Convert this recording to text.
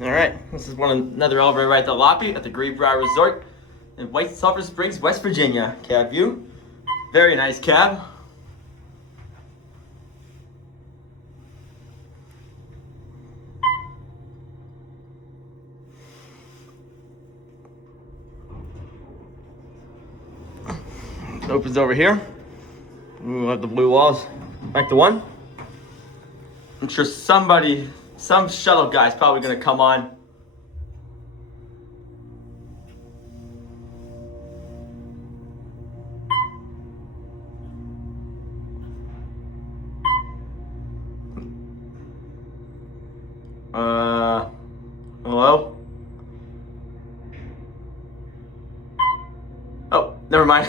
All right, this is another elevator ride at the lobby at the Greenbrier Resort in Sulphur Springs, West Virginia. Cab view, very nice cab. Opens over here. We have the blue walls. Back to one. I'm sure some shuttle guy's probably gonna come on. Hello? Oh, never mind.